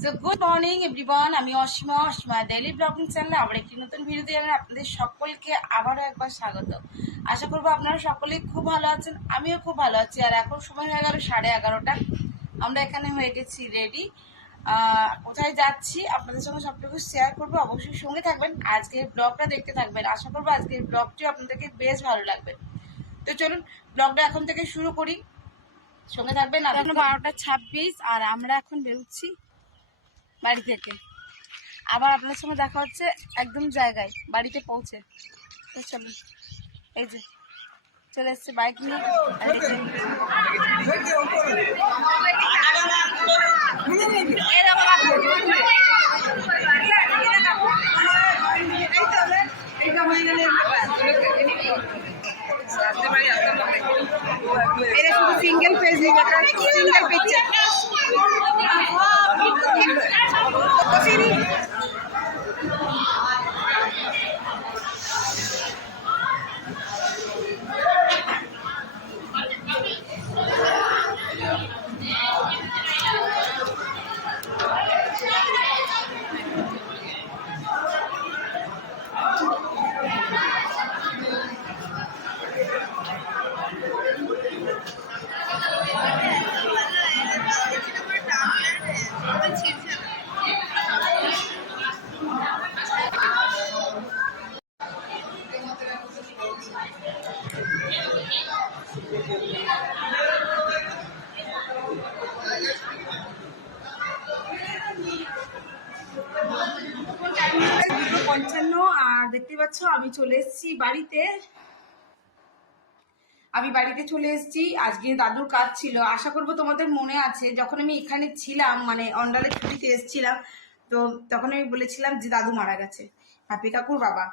So good morning everyone, আমি Asima daily blogging চ্যানেলে আবার একটি নতুন ভিডিও দিয়ে আপনাদের সকলকে আবারও একবার স্বাগত। আশা করবো আপনারা সকলেই খুব ভালো আছেন, আমিও খুব ভালো আছি। আর এখন সময় হয়ে গেল 11:30। আমরা এখানে হয়ে গেছি রেডি। কোথায় যাচ্ছি আপনাদের সঙ্গে সবটুকু শেয়ার করবো, অবশ্যই সঙ্গে থাকবেন, আজকের ব্লগটা দেখতে থাকবেন। আশা করবো আজকের ব্লগটিও আপনাদেরকে বেশ ভালো লাগবে। তো চলুন ব্লগটা এখন থেকে শুরু করি, সঙ্গে থাকবেন। এখন 12:26 আর আমরা এখন বেরোচ্ছি বাড়ি থেকে। আবার আপনার সঙ্গে দেখা হচ্ছে একদম জায়গায়, বাড়িতে পৌঁছে। তো চলুন, এই যে চলে এসছে বাইক নিয়ে। এটা শুধু সিঙ্গেল পেজ, সিঙ্গেল পিকচার। আর দেখতে পাচ্ছ আমি চলে এসেছি বাড়িতে। চলে এসেছি। আজকে দাদুর কাজ ছিল, আশা করবো তোমাদের মনে আছে, যখন আমি এখানে ছিলাম মানে অন্ডালের ছুটিতে এসেছিলাম, তো তখন আমি বলেছিলাম যে দাদু মারা গেছে, হাপি কাকুর বাবা।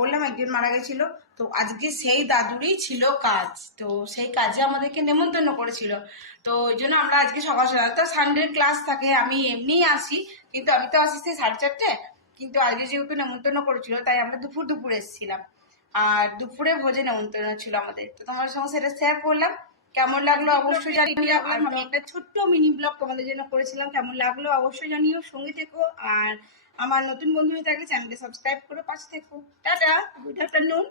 বললাম একজন মারা গেছিল। তো আজকে সেই দাদুরই ছিল কাজ, তো সেই কাজে আমাদেরকে নেমন্তন্ন করেছিল। তো ওই জন্য আমরা আজকে সকাল সকাল, তো সানডের ক্লাস থাকে, আমি এমনিই আসি, কিন্তু আমি তো আসি সেই 4:30। কিন্তু আজকে যেহেতু নেমন্তন্ন করেছিল, তাই আমরা দুপুর এসেছিলাম। আর দুপুরে ভোজে নেমন্তন্ন ছিল আমাদের। তো তোমার সঙ্গে সেটা শেয়ার করলাম, কেমন লাগলো অবশ্যই জানিও। আর আমি একটা ছোট্ট মিনি ব্লগ তোমাদের জন্য করেছিলাম, কেমন লাগলো অবশ্যই জানিও, সঙ্গে থেকো। আর আমার নতুন বন্ধু হয়ে থাকলে চ্যানেলকে সাবস্ক্রাইব করে পাশে থেকো। Tata, good afternoon.